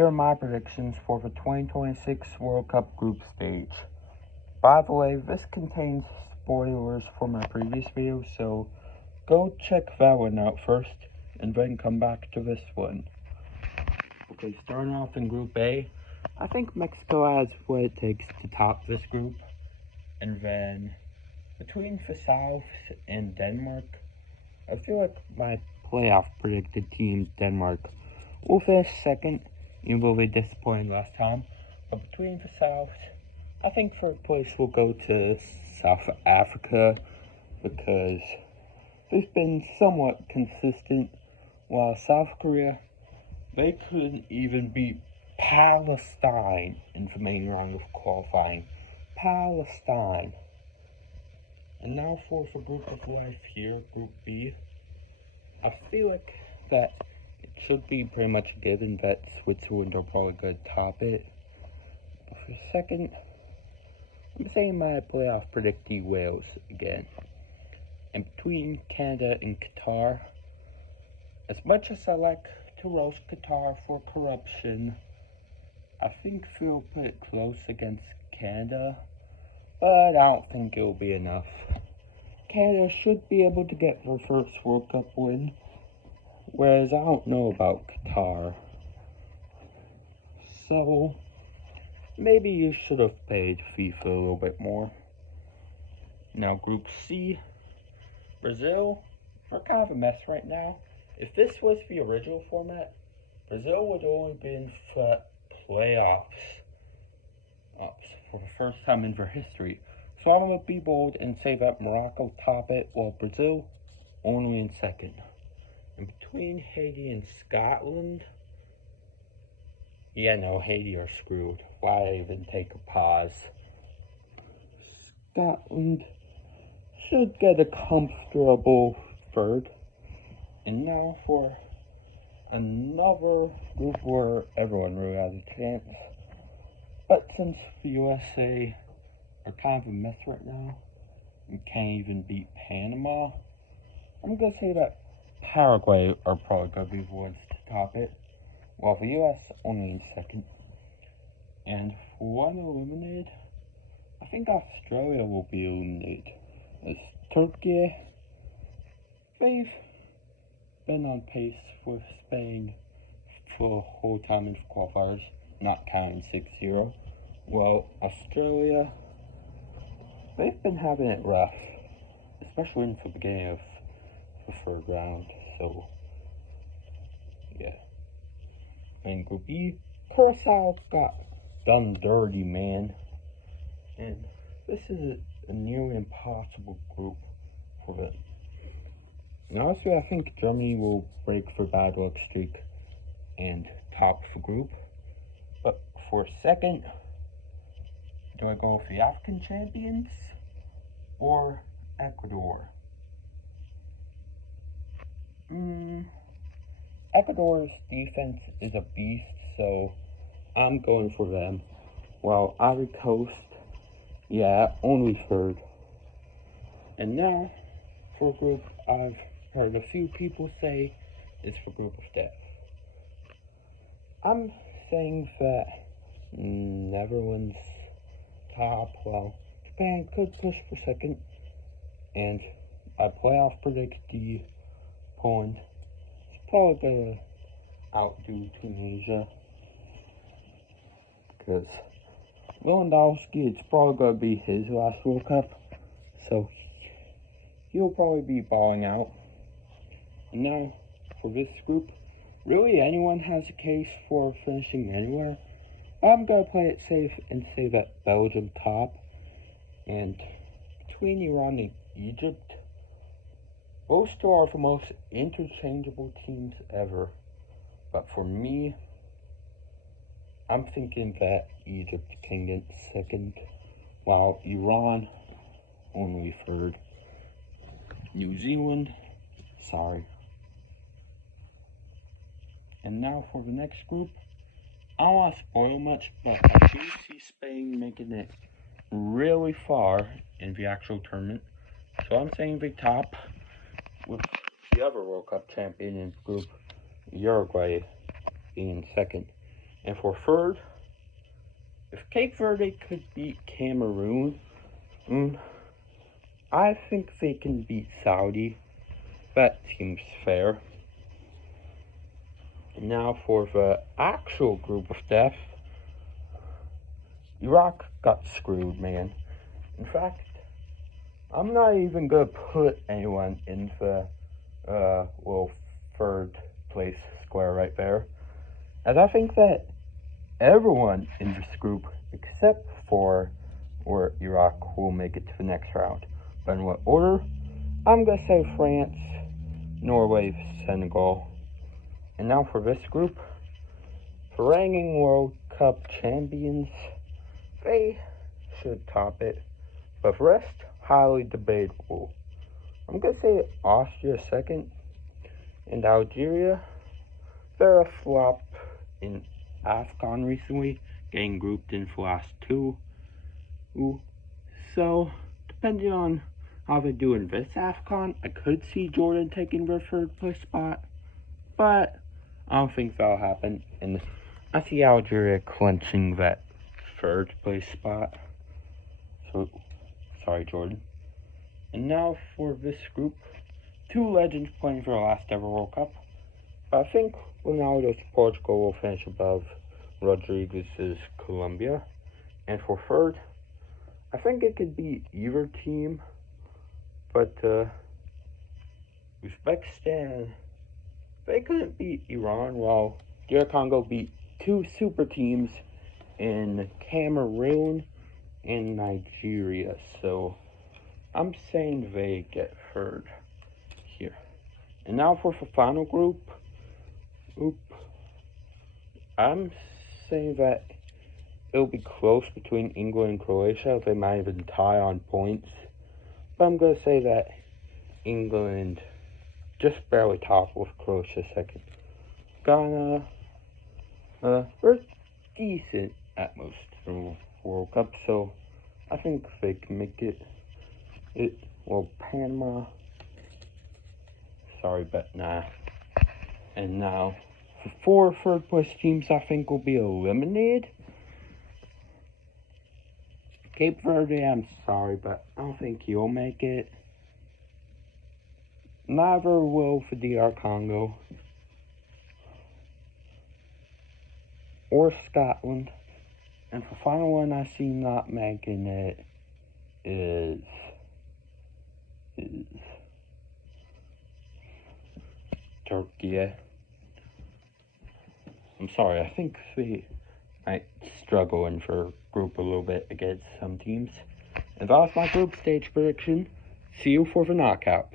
here are my predictions for the 2026 World Cup group stage. By the way, this contains spoilers for my previous video, so go check that one out first, and then come back to this one. Okay, starting off in Group A, I think Mexico has what it takes to top this group. And then, between the South and Denmark, I feel like my playoff predicted team, Denmark, will finish second, even though they disappointed last time. But between the South, I think third place will go to South Africa, because they've been somewhat consistent, while South Korea, they couldn't even beat Palestine in the main round of qualifying. Palestine. And now for the group of life here, Group B. I feel like that it should be pretty much given that Switzerland are probably going to top it. But for a second, I'm saying my playoff predictee Wales again. And between Canada and Qatar, as much as I like to roast Qatar for corruption, I think they'll put it close against Canada, but I don't think it'll be enough. Canada should be able to get their first World Cup win, whereas I don't know about Qatar. So, maybe you should have paid FIFA a little bit more. Now, Group C, Brazil, are kind of a mess right now. If this was the original format, Brazil would only be in the playoffs for the first time in their history. So I'm going to be bold and say that Morocco top it, while Brazil only in second. And between Haiti and Scotland, yeah, no, Haiti are screwed. Why even take a pause? Scotland should get a comfortable third. And now for another group where everyone really has a chance. But since the USA are kind of a mess right now and can't even beat Panama, I'm going to say that Paraguay are probably going to be the ones to top it, while the US only in second. And for one eliminated, I think Australia will be eliminated, as Turkey, they've been on pace with Spain for the whole time in qualifiers, not counting 6-0. Well, Australia, they've been having it rough, especially in the beginning of the third round. So, yeah. And Group E, Curacao got done dirty, man. And this is a nearly impossible group for them. And honestly, I think Germany will break their bad luck streak and top the group. But for a second, do I go with the African champions or Ecuador? Ecuador's defense is a beast, so I'm going for them. While Ivory Coast, yeah, only third. And now, for a group I've heard a few people say is the group of death. I'm saying that Netherlands top, well, Japan could push for second, and I playoff predictee Poland is probably going to outdo Tunisia, because Lewandowski, it's probably going to be his last World Cup, so he'll probably be balling out. And now, for this group, really anyone has a case for finishing anywhere. I'm going to play it safe and say that Belgium top. And between Iran and Egypt, those two are the most interchangeable teams ever. But for me, I'm thinking that Egypt can get second, while Iran only third. New Zealand, sorry. And now for the next group, I don't want to spoil much, but I do see Spain making it really far in the actual tournament. So I'm saying they top, with the other World Cup champion in the group, Uruguay, being second. And for third, if Cape Verde could beat Cameroon, I think they can beat Saudi. That seems fair. And now for the actual group of death, Iraq got screwed, man. In fact, I'm not even gonna put anyone in the little third place square right there, as I think that everyone in this group except for where Iraq will make it to the next round. But in what order? I'm gonna say France, Norway, Senegal. And now for this group, for reigning World Cup champions, they should top it. But the rest, highly debatable. I'm gonna say Austria second, and Algeria, they're a flop in AFCON recently, getting grouped in for last two. So, depending on how they do in this AFCON, I could see Jordan taking their third place spot, but I don't think that'll happen. And I see Algeria clinching that third place spot. So, sorry, Jordan. And now for this group, two legends playing for the last ever World Cup. I think Ronaldo's Portugal will finish above Rodriguez's Colombia. And for third, I think it could be either team, but Uzbekistan, they couldn't beat Iran, while DR Congo beat two super teams in Cameroon and Nigeria. So I'm saying they get third here. And now for the final group, I'm saying that it'll be close between England and Croatia. They might even tie on points. But I'm going to say that England just barely topples Croatia second. Ghana, they're decent at most for World Cup, so I think they can make it. Well, Panama, sorry, but nah. And now, the four third place teams I think will be eliminated. Cape Verde, I'm sorry, but I don't think you'll make it. Neither will for DR Congo or Scotland. And the final one I see not making it is Turkey. I'm sorry, I think they might struggle in for group a little bit against some teams. And that was my group stage prediction. See you for the knockouts.